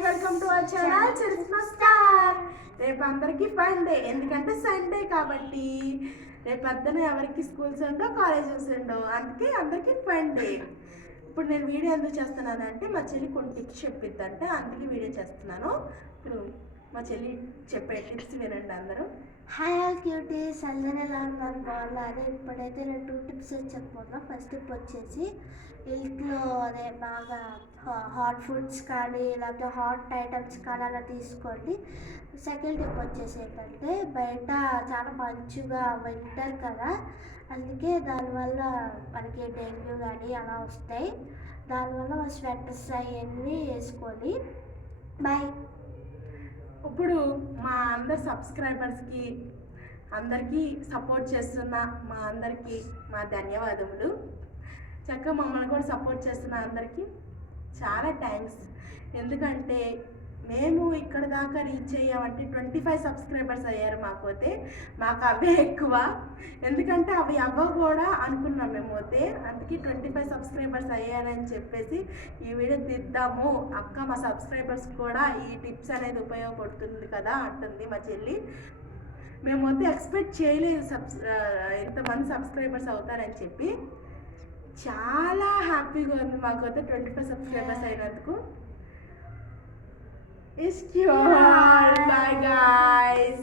guys, welcome to our channel Charisma Star. రేపు అందరికి fun day ఎందుకంటే సండే కాబట్టి రేపు పొద్దున ఎవరికి స్కూల్స్ ఉండో కాలేజెస్ ఉండో అందుకే అందరికి ఫన్ డే. ఇప్పుడు నేను వీడియో ఎందుకు చేస్తున్నానంటే మా చెల్లి కొన్ని టిప్స్ చెప్పిద్దంటే అందుకే వీడియో చేస్తున్నాను. ఇప్పుడు మా చెల్లి చెప్పే టిప్స్ వినండి అందరూ. హాయ్ క్యూటీస్, అందరూ ఎలా ఉన్నారు? బాగున్నారు. ఇప్పుడైతే నేను 2 టిప్స్ చెప్పబోతున్నా. ఫస్ట్ టిప్ వచ్చేసి ఇంట్లో అదే బాగా హాట్ ఫుడ్స్ కానీ లేకపోతే హాట్ ఐటమ్స్ కానీ అలా తీసుకోండి. సెకండ్ టిప్ వచ్చేసి ఏంటంటే బయట చాలా మంచిగా వింటర్ కదా, అందుకే దానివల్ల మనకి డెంగ్యూ కానీ అలా వస్తాయి. దానివల్ల స్వెటర్స్ అవన్నీ వేసుకోవాలి. బాయ్. ఇప్పుడు మా అందరు సబ్స్క్రైబర్స్కి అందరికీ సపోర్ట్ చేస్తున్న మా అందరికీ మా ధన్యవాదములు. చక్కగా మమ్మల్ని కూడా సపోర్ట్ చేస్తున్న అందరికీ చాలా థ్యాంక్స్. ఎందుకంటే మేము ఇక్కడ దాకా రీచ్ అయ్యామంటే 25 సబ్స్క్రైబర్స్ అయ్యారు. మాకు అవే ఎక్కువ, ఎందుకంటే అవి అవ్వ కూడా అనుకున్నాం మేము అయితే. అందుకే 25 సబ్స్క్రైబర్స్ అయ్యారని చెప్పేసి ఈ వీడియో తీద్దాము అక్క, మా సబ్స్క్రైబర్స్ కూడా ఈ టిప్స్ అనేది ఉపయోగపడుతుంది కదా అంటుంది మా చెల్లి. మేము అయితే ఎక్స్పెక్ట్ చేయలేదు ఎంతమంది సబ్స్క్రైబర్స్ అవుతారని చెప్పి. చాలా హ్యాపీగా ఉంది మాకైతే 25 సబ్స్క్రైబర్స్ అయినందుకు. It's cute. Bye guys.